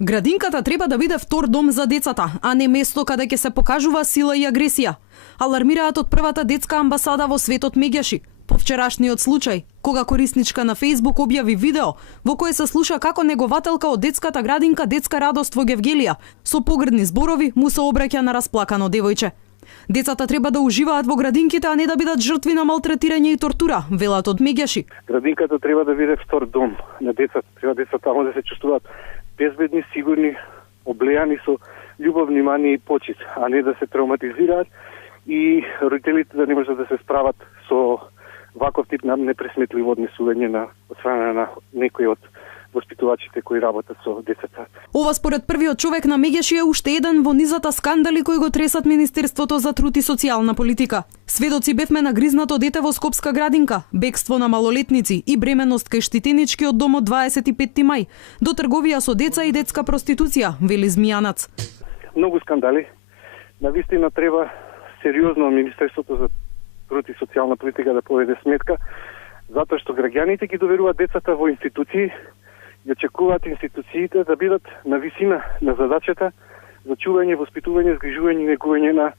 Градинката треба да биде втор дом за децата, а не место каде ќе се покажува сила и агресија. Алармираат од првата детска амбасада во светот Меѓаши. По вчерашниот случај, кога корисничка на Facebook објави видео во кое се слуша како негователка од детската градинка Детска радост во Гевгелија со погрдни зборови му се обраќа на расплакано девојче. Децата треба да уживаат во градинките, а не да бидат жртви на малтретирање и тортура, велат од Меѓаши. Градинката треба да биде втор дом на децата. Треба децата тамо да се чувствуваат безбедни, сигурни, облеани со љубов, внимание и почит, а не да се травматизираат и родителите да не можат да се справат со ваков тип на непресметливо однесување на страна на некои од воспитувачите кои работат со децата. Ова според првиот човек на Меѓаши е уште еден во низата скандали кои го тресат Министерството за труд и социјална политика. Сведоци бевме на гризнато дете во скопска градинка, бегство на малолетници и бременност кај Штитеничкиот дом од 25 мај, до трговија со деца и детска проституција, вели Змијанац. Многу скандали. Навистина треба сериозно Министерството за труд и социјална политика да поведе сметка, затоа што граѓаните ги доверуваат децата во институции и очекуваат институциите да бидат на висина на задачата за чување, воспитување, згрижување и негување на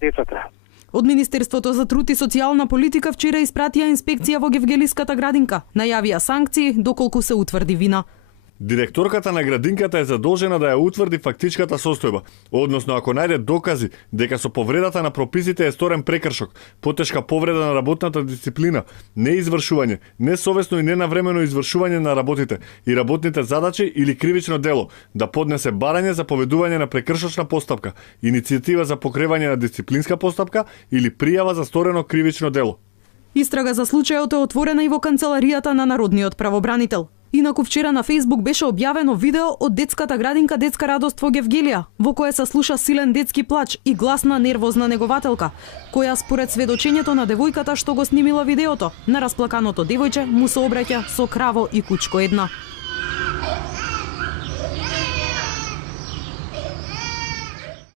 децата. Од Министерството за труд и социјална политика вчера испратија инспекција во Гевгелиската градинка. Најавија санкции доколку се утврди вина. Директорката на градинката е задолжена да ја утврди фактичката состојба, односно ако најде докази дека со повредата на прописите е сторен прекршок, потешка повреда на работната дисциплина, неизвршување, несовесно и ненавремено извршување на работите и работните задачи или кривично дело, да поднесе барање за поведување на прекршочна постапка, иницијатива за покревање на дисциплинска постапка или пријава за сторено кривично дело. Истрага за случајот е отворена и во канцеларијата на Народниот правобранител. Инаку вчера на Facebook беше објавено видео од детската градинка Детска радост во Гевгелија, во кое се слуша силен детски плач и гласна нервозна негователка, која според сведочењето на девојката што го снимила видеото, на расплаканото девојче му се обраќа со краво и кучко една.